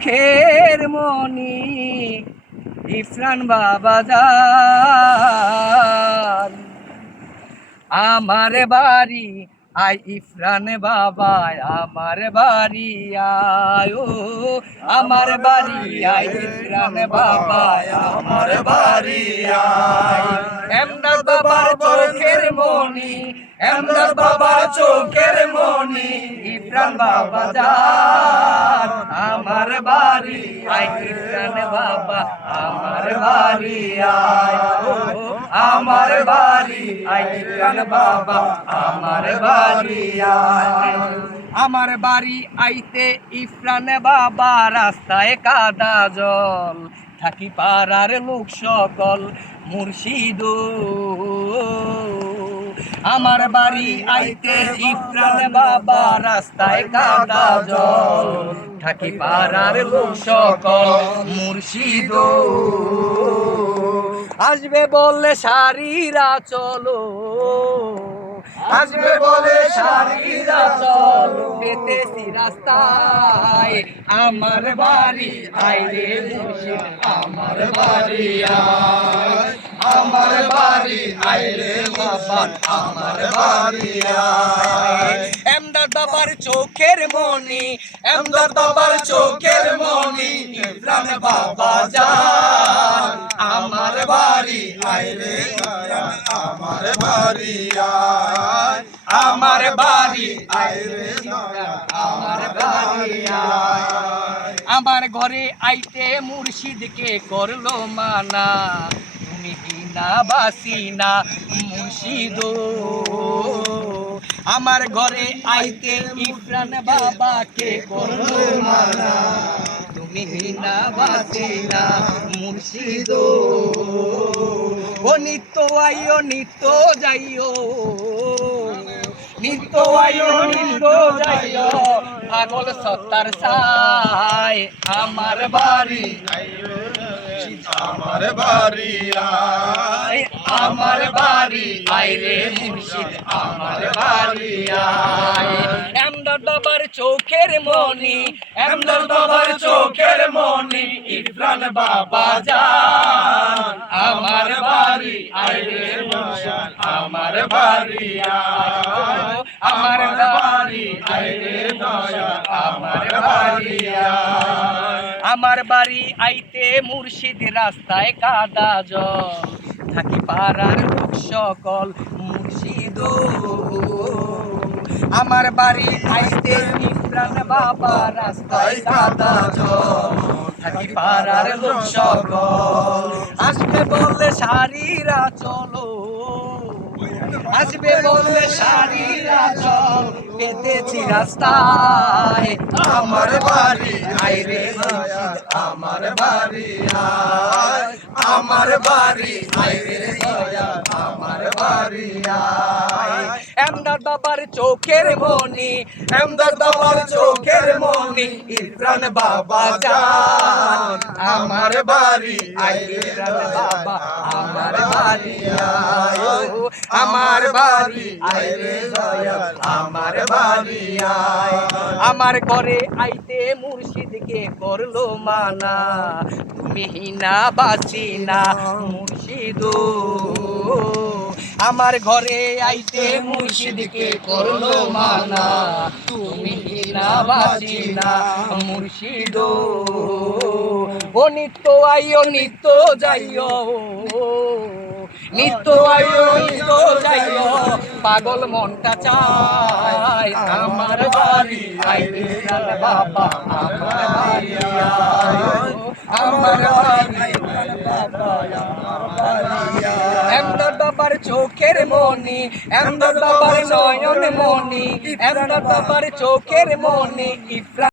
চোখের মনি ইফরান বাবা যান আমার বাড়ি আই ইফরান বাবা আমার বাড়ি আয় ও আমার বাড়ি আই ইফরান বাবা আমার বাড়ি আয় এমদাদ বাবার চোখের মনি এমদাদ বাবার চোখের মনি ইফরান বাবা যান আমার বাড়ি আই ইফরান বাবা আমার বাড়ি আয় ও আমার বাড়ি আই ইফরান বাবা আমার বাড়ি আয় আমার বাড়ি আইতে ইফরান বাবা রাস্তায় কাদা জল থাকি পাড়ার লোক সকল মুর্শিদ আমার বাড়ি আইতে ইফরান বাবা রাস্তায় কাদা জল থাকি পাড়ার লোক সকল মুর্শিদ আসবে বললে সারিরা চলো আসবে বলে সারিরা চলো পেতেছি রাস্তায় আমার বাড়ি আইরে মুর্শিদ আমার বাড়ি আয় আমার বাড়ি আইরে বাবা আমার বাড়ি আয় এমদাদ বাবার চোখের মনি এমদাদ বাবার চোখের মনি ইফরান বাবা যান আমার বাড়ি আইরে আমার বাড়ি আয় আমার বাড়ি আইরে আমার বাড়ি আয় আমার ঘরে আইতে মুর্শিদকে করলো মানা তুমি বিনা বাসিনা মুর্শিদ আমার ঘরে আইতে ইফরান বাবাকে করলো মানা তুমি বিনা বাসিনা মুর্শিদ ও নিত্য আইও নিত্য যাইও নিত্য আইও নিত্য যাইও পাগল সত্তার সাই আমার বাড়ি আমার বাড়ি আয় আমার বাড়ি আইরে মুর্শিদ আমার বাড়ি আয় এমদাদ বাবার চোখের মনি এমদাদ বাবার চোখের মনি ইফরান বাবা যান আমার বাড়ি আইরে মুর্শিদ আমার বাড়ি আয় আমার বাড়ি আইরে মুর্শিদ আমার বাড়ি আয় আমার বাড়ি আইতে মুর্শিদ রাস্তায় কাদা জল থাকি পাড়ার লোক সকল মুর্শিদ আমার বাড়ি আইতে ইফরান বাবা রাস্তায় কাদা জল থাকি পাড়ার লোক সকল আসবে বললে সারিরা চলো আসবে বললে সারিরা চল পেতেছি রাস্তায় আমার বাড়ি আইরে মুর্শিদ আমার বাড়ি আয় আমার বাড়ি আইরে আমার বাড়ি আয় এমদাদ বাবার চোখের মনি এমদাদ বাবার চোখের মনি ইফরান বাবা যান আমার বাড়ি আইরে বাবা আমার বাড়ি আয় আমার বাড়ি আইরে আমার বাড়ি আয় আমার ঘরে আইতে মুর্শিদকে করলো মানা তুমি হিনা বাসিনা মুর্শিদ আমার ঘরে আইতে মুর্শিদকে করলো মানা তুমি হিনা বাসিনা মুর্শিদ ও নিত্য আইও নিত্য যাইও নিত্য আইও নিত্য যাইও পাগল মনটা চায় আমার বাড়ি আইরে বাবা আমার বাড়ি আমার বাড়ি এমদাদ বাবার চোখের মনি এমদাদ বাবার নয়ন মনি এমদাদ বাবার চোখের মনি ইফরান